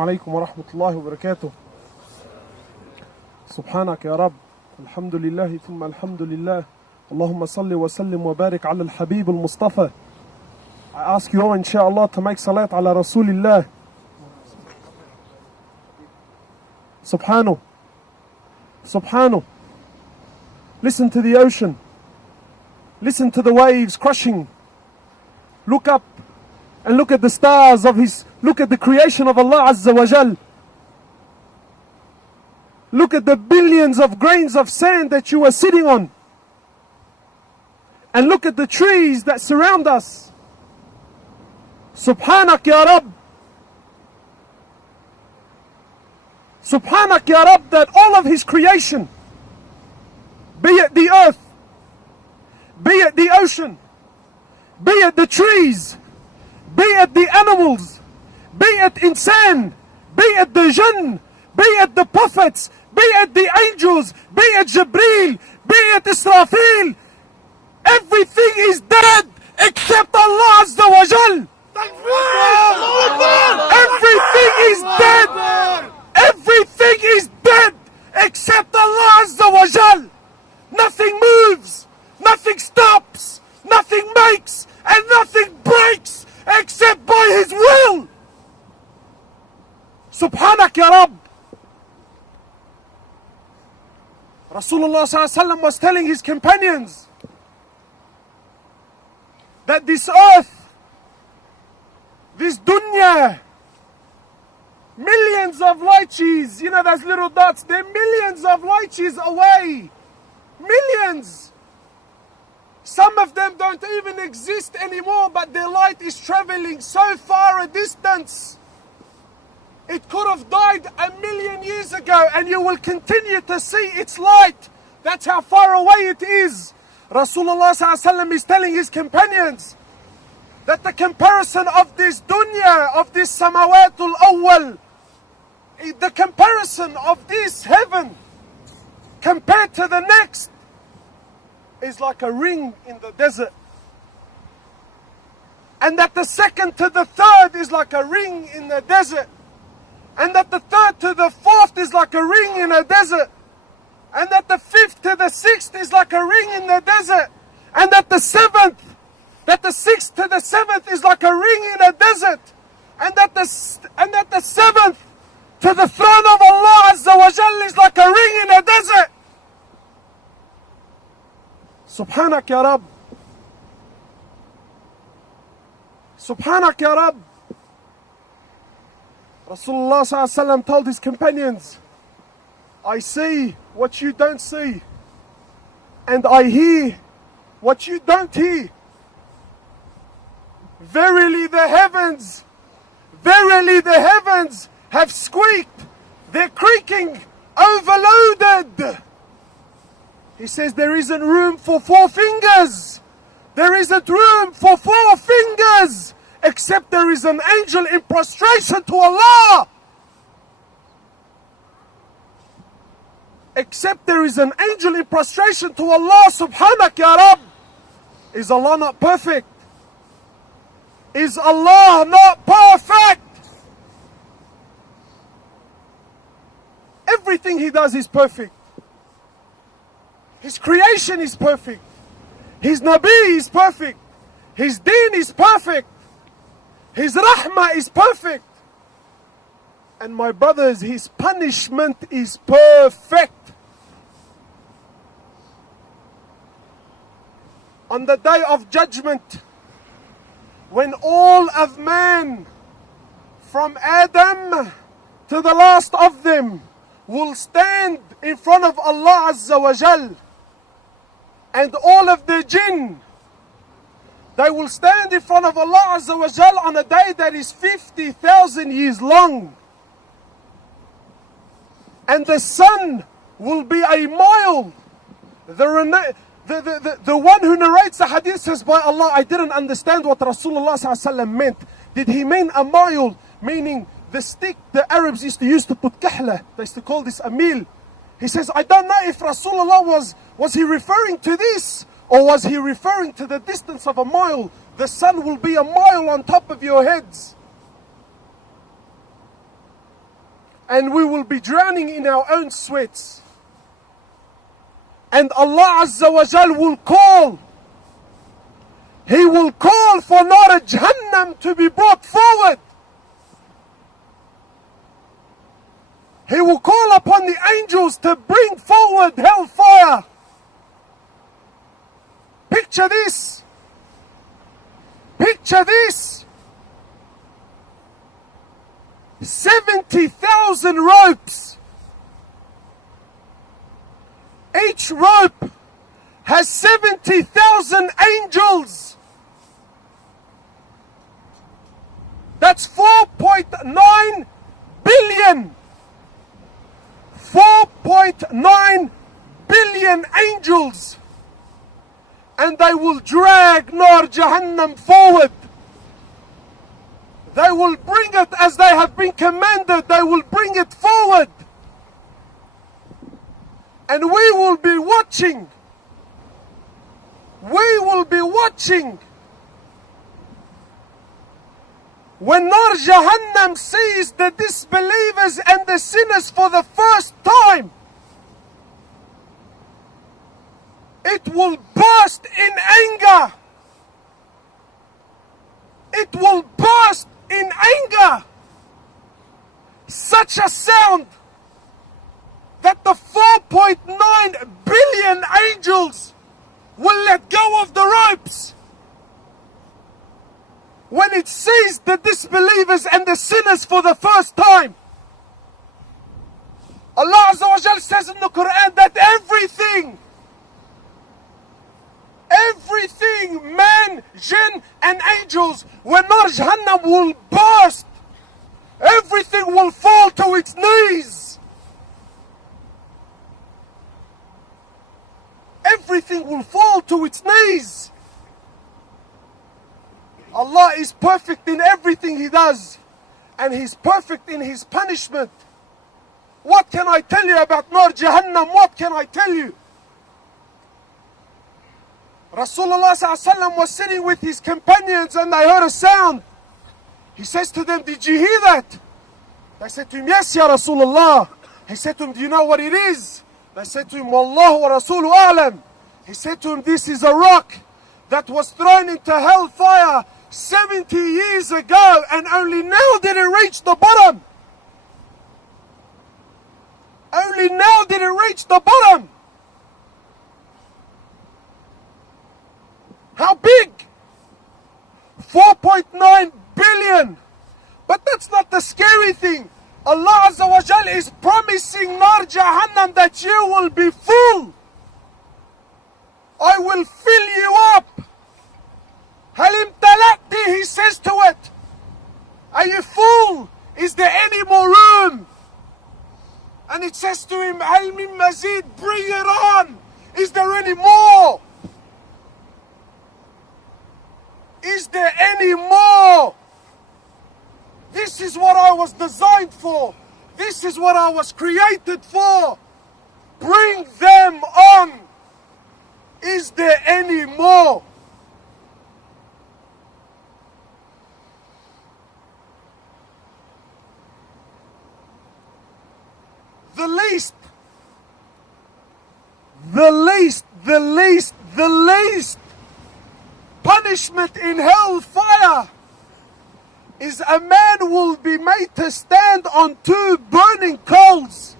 عليكم ورحمة الله وبركاته. سبحانك يا رب، الحمد لله ثم الحمد لله. اللهم صل وسلم وبارك على الحبيب المصطفى. I ask you all inshallah to make salat ala Rasulillah. Subhanahu. Subhanahu. Listen to the ocean. Listen to the waves crushing. Look up and look at the stars of His, look at the creation of Allah Azza wa Jal. Look at the billions of grains of sand that you are sitting on. And look at the trees that surround us. Subhanak ya Rabb. Subhanak ya Rabb, that all of His creation, be it the earth, be it the ocean, be it the trees, be it the animals, be it insan, be it the jinn, be it the prophets, be it the angels, be it Jibreel, be it Israfil, everything is dead except Allah Azza wa Jal. Everything is dead. Everything is dead except Allah Azza wa Jal. Nothing moves, nothing stops, nothing makes, and nothing breaks except by His will. Subhanak ya Rabb. Rasulullah ﷺ was telling his companions that this earth, this dunya, millions of light years, you know those little dots, they're millions of light years away. Millions. Some of them don't even exist anymore, but their light is traveling so far a distance. It could have died 1,000,000 years ago and you will continue to see its light. That's how far away it is. Rasulullah ﷺ is telling his companions that the comparison of this dunya, of this samawatul awwal, the comparison of this heaven compared to the next is like a ring in the desert. And that the second to the third is like a ring in the desert. And that the third to the fourth is like a ring in a desert. And that the fifth to the sixth is like a ring in the desert. And that the sixth to the seventh is like a ring in a desert. And that the seventh to the throne of Allah Azza wa Jal is like a ring in a desert. Subhanak ya Rabb. Subhanak ya Rabb. Rasulullah ﷺ told his companions, I see what you don't see, and I hear what you don't hear. Verily the heavens have squeaked, they're creaking, overloaded. He says there isn't room for 4 fingers. There isn't room for 4 fingers, except there is an angel in prostration to Allah. Except there is an angel in prostration to Allah. Subhanak ya Rabb. Is Allah not perfect? Is Allah not perfect? Everything He does is perfect. His creation is perfect. His Nabi is perfect. His deen is perfect. His rahmah is perfect. And my brothers, His punishment is perfect. On the day of judgment, when all of man, from Adam to the last of them, will stand in front of Allah Azza wa Jal, and all of the jinn, they will stand in front of Allah Azza wa Jal on a day that is 50,000 years long. And the sun will be a mile. The one who narrates the hadith says, by Allah, I didn't understand what Rasulullah ﷺ meant. Did he mean a mile, meaning the stick the Arabs used to use to put kahla? They used to call this a meal. He says, I don't know if Rasulullah was he referring to this, or was he referring to the distance of a mile? The sun will be a mile on top of your heads. and we will be drowning in our own sweats. And Allah Azza wa Jal will call. He will call for Nar Jahannam to be brought forward. He will call upon the angels to bring forward Hellfire. Picture this. Picture this. 70,000 ropes. Each rope has 70,000 angels. That's 4.9 billion. 4.9 billion angels. And they will drag Nar Jahannam forward. They will bring it as they have been commanded. They will bring it forward. And we will be watching. We will be watching. When Nar Jahannam sees the disbelievers and the sinners for the first time, it will burst in anger. It will burst in anger. Such a sound that the 4.9 billion angels will let go of the ropes. When it sees the disbelievers and the sinners for the first time. Allah Azza wa Jal says in the Quran that everything, man, jinn and angels, when Nar Jahannam will burst, everything will fall to its knees. Everything will fall to its knees. Allah is perfect in everything He does, and He's perfect in His punishment. What can I tell you about Nar Jahannam? What can I tell you? Rasulullah ﷺ was sitting with his companions and they heard a sound. He says to them, "Did you hear that?" They said to him, "Yes, Ya Rasulullah." He said to them, "Do you know what it is?" They said to him, "Wallahu wa Rasulu a'lam." He said to him, "This is a rock that was thrown into hellfire 70 years ago, and only now did it reach the bottom. Only now did it reach the bottom." How big? 4.9 billion. But that's not the scary thing. Allah Azza wa Jal is promising Nar Jahannam that you will be full. I will fill you up. Halim talaqti, He says to it. Are you full? Is there any more room? And it says to him, Hal min mazid, bring it on. Is there any more? Is there any more? This is what I was designed for. This is what I was created for. Bring them on. Is there any more? The least punishment in hellfire is a man will be made to stand on two burning coals.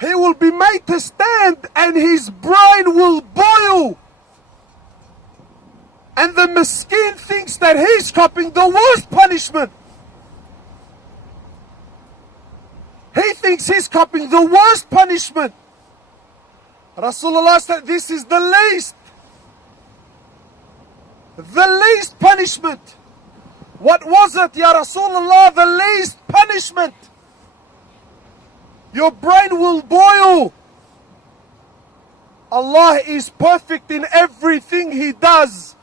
He will be made to stand and his brain will boil. And the miskin thinks that he's copying the worst punishment. He thinks he's copying the worst punishment. Rasulullah said this is the least. The least punishment. What was it, Ya Rasulullah? The least punishment. Your brain will boil. Allah is perfect in everything He does.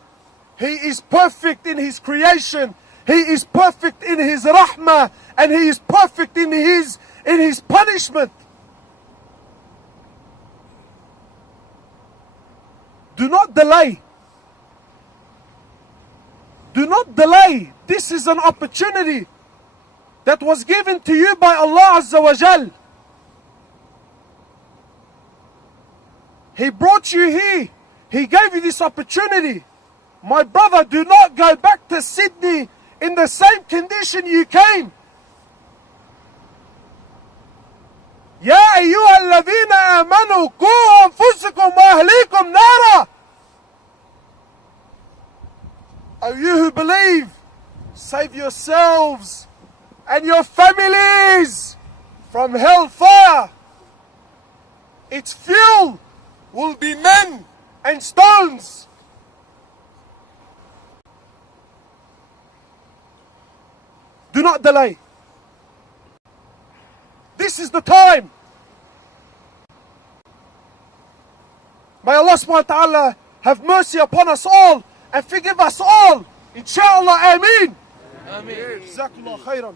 He is perfect in His creation. He is perfect in His rahmah. And He is perfect in His punishment. Do not delay. Do not delay. This is an opportunity. that was given to you by Allah Azza wa Jal. He brought you here. He gave you this opportunity. My brother, do not go back to Sydney in the same condition you came. يا أيها الذين آمنوا قوا أنفسكم وأهليكم نارا. O you who believe, save yourselves and your families from hellfire. Its fuel will be men and stones. Do not delay. This is the time. May Allah subhanahu wa ta'ala have mercy upon us all and forgive us all. Inshallah, Ameen. Ameen. Jazakallah khairan.